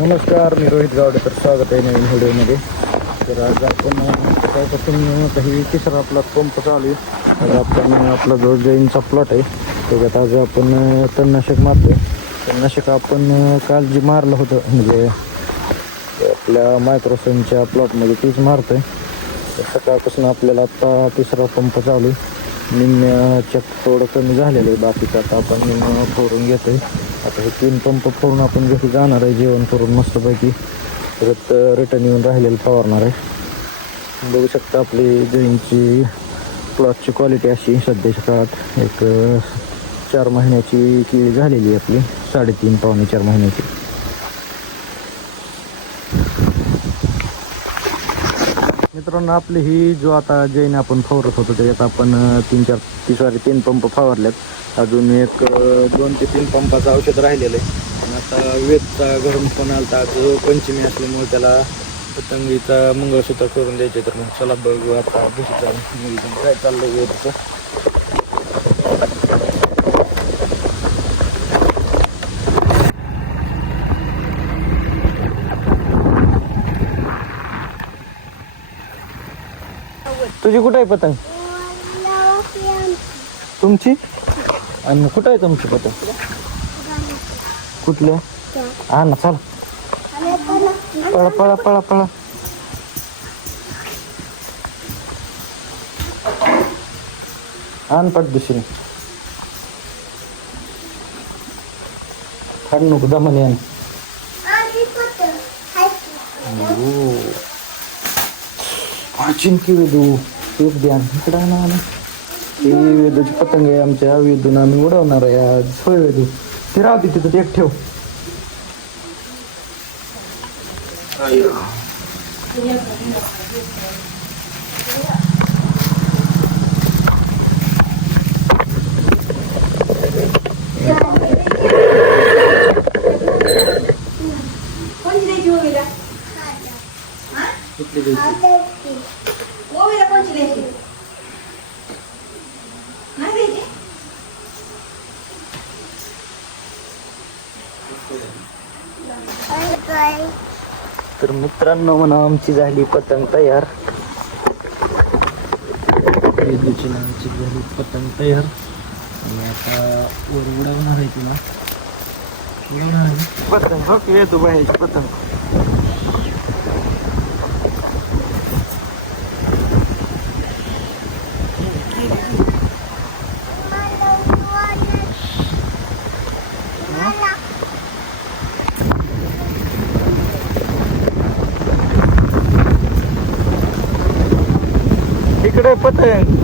नमस्कार मी रोहित गावडे तर स्वागत आहे नवीन व्हिडिओमध्ये. तर आज आपण सकाळपासून काही तिसरा आपला पंप चालू आहे? तर आपण आपला जो जैनचा प्लॉट आहे त्याच्यात आज आपण तणनाशक मारतो तणनाशक आपण काल जे मारलं होतं म्हणजे आपल्या मायक्रोसनच्या प्लॉटमध्ये तीच मारतो तर सकाळपासून आपल्याला आत्ता तिसरा पंप चालू आहे. निम्म्याच्या थोडं कमी झालेलं आहे बाकीचं आता आपण निम्म फोडून घेतोय. आता हे तीन पंप फोडून आपण घरी जाणार आहे जेवण करून मस्तपैकी. परत रिटर्न येऊन राहिलेलं फवारणार आहे. बघू शकता आपली जैनची प्लॉटची क्वालिटी अशी सध्याच्या काळात. एक चार महिन्याची केळी झालेली आहे आपली. साडेतीन पावणे चार महिन्याची. मित्रांनो आपली ही जो आता जैन आपण फवारत होतो त्याच्यात आपण तीन चार तीसवारी तीन पंप फवारलेत. अजून एक दोन ते तीन पंपाचं औषध राहिलेलं आहे. आणि आता वेदचा गरम पण आलता. जो पंचमी असल्यामुळे त्याला पतंगीचा मंगळसूत्र करून द्यायचे. तर मग चला बघू आता भेटीचा काय चाललं वेदचं. तुझी कुठं आहे पतंग? तुमची? आणि कुठं आहे तुमची पतंग? कुठल्या हा ना चला. पळा पळा पळा पळा. आण पट दिशेने खाड नको दमाने आण. हा. चिंकी वेदू एक ध्यान इकडं ना ही वेदूची पतंग आहे आमच्या वेदून आम्ही उडवणार आहे आज. होय वेदू. ती राहते तिथं एक ठेव. कुठली द्यायची? ओवीला कोणती द्यायची नाही द्यायची तर मित्रांनो म्हणा आमची झाली पतंग तयार. नावाची झाली पतंग तयार. आणि आता वर उडवणार आहे तिला. उडवणार आहे. पतंग हो वेदू बाहेरची पतंग. इकडे पतंग.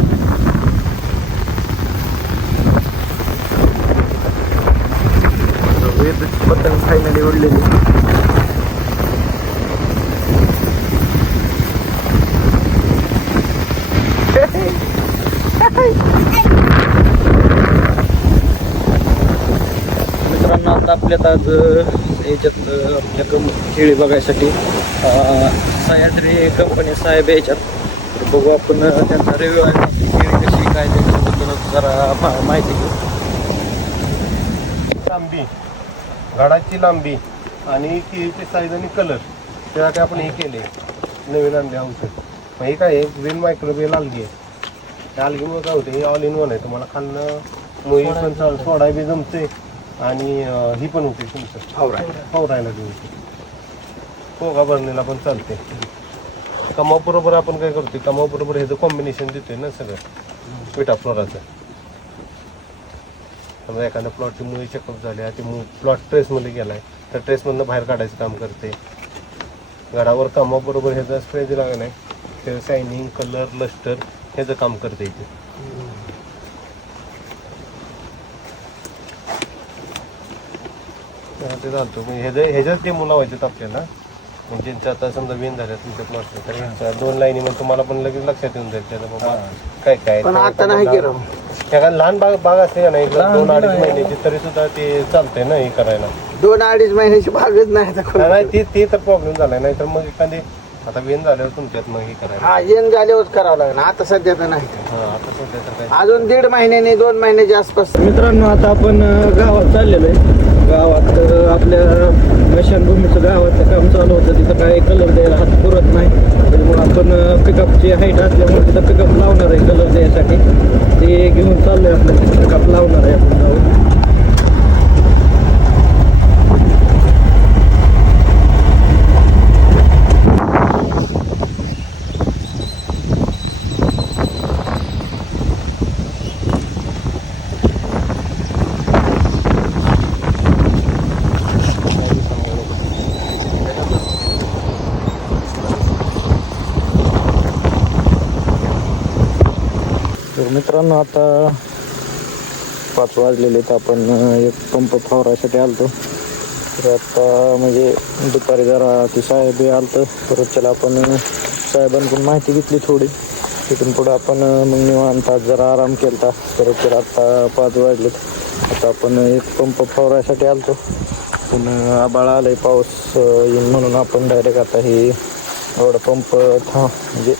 पतंग फायनली उडलेली. मित्रांनो आता आपल्यात आज याच्यात आपल्या कम खेळी बघायसाठी सह्याद्री कंपनी साहेब याच्यात. तर बघू आपण त्यांचा रिव्ह्यू आहे कशी काय त्याच्याबद्दल जरा माहिती घेऊ. लांबी. घडाची लांबी आणि केळीचे साईज आणि कलर त्यासाठी आपण हे केले. नवीन आणले औषध. मग हे काय आहे? ग्रीन मायक्रोवेल आलगी आहे त्या आलगीमुळे काय होते? हे ऑल इन वन आहे. तुम्हाला खाल्लं मुळी पण चाल सोडा बी जमते आणि ही पण होते तुमचं. फवरायला बी होते. पोगा भरणीला पण चालते कमाबरोबर आपण काय करतोय? कमाबरोबर ह्याचं कॉम्बिनेशन देतोय ना सगळं. विटा फ्लोराचं समजा एखाद्या प्लॉटची मुळी चेकअप झाल्या ते मु प्लॉट ट्रेसमध्ये गेलाय तर ट्रेसमधनं बाहेर काढायचं काम करते गडावर कामाबरोबर ह्याचा स्प्रे दिला का नाही ते शायनिंग कलर लस्टर ह्याचं काम करते इथे ते चालतो म्हणजे ह्याचं ह्याच्याच ते मुलं व्हायचे आपल्याला. म्हणजे ज्यांचं आता समजा वेन झाल्या तुमच्या तर ह्यांच्या दोन लाईनी मग तुम्हाला पण लगेच लक्षात येऊन जाईल त्याचं बाबा काय काय पण आता नाही केलं. एखादा लहान बाग बाग असते का नाही दोन अडीच महिन्याची तरी सुद्धा ते चालतंय ना हे करायला. दोन अडीच महिन्याची भागच नाही आता. नाही ती ती तर प्रॉब्लेम झालाय नाही तर मग एखादी आता वेन झाल्यावर तुमच्यात मग हे करायला हा येण झाल्यावर करावं लागेल. आता सध्या तर नाही. हा आता सध्या तर काय अजून दीड महिन्याने दोन महिन्याच्या आसपास मित्रांनो आता आपण अं, गावात चाललेलो आहे. गावात अं, आपल्या मशानभूमीचं गावाचं काम चालू होतं. तिथं काय कलर द्यायला हात पुरत नाही. त्याच्यामुळे आपण पिकअपची हाईट असल्यामुळे तिथं पिकअप लावणार आहे कलर द्यायसाठी. ते घेऊन चाललंय आपलं पिकअप लावणार आहे आपण. तर मित्रांनो आता पाच वाजलेले तर आपण एक पंप फवारायसाठी आलतो. तर आता म्हणजे दुपारी जरा ती साहेब आलतं. परत त्याला आपण साहेबांकडून माहिती घेतली थोडी. तिथून पुढं आपण मग निवांत जरा आराम केला परत त्याला आता पाच वाजलेत. आता आपण एक पंप फवारायसाठी आलतो. पण अं, आलं आलंय पाऊस येईल म्हणून आपण डायरेक्ट आता हे एवढा पंप थांब म्हणजे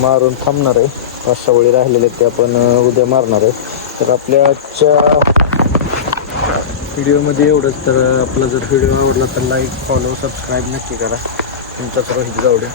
मारून थांबणार आहे. पाच सहा वेळी राहिलेले आहेत ते आपण उद्या मारणार आहे. तर आपल्या आजच्या व्हिडिओमध्ये एवढंच. तर आपला जर व्हिडिओ आवडला तर लाईक फॉलो सबस्क्राईब नक्की करा. तुमचा रोहित द्या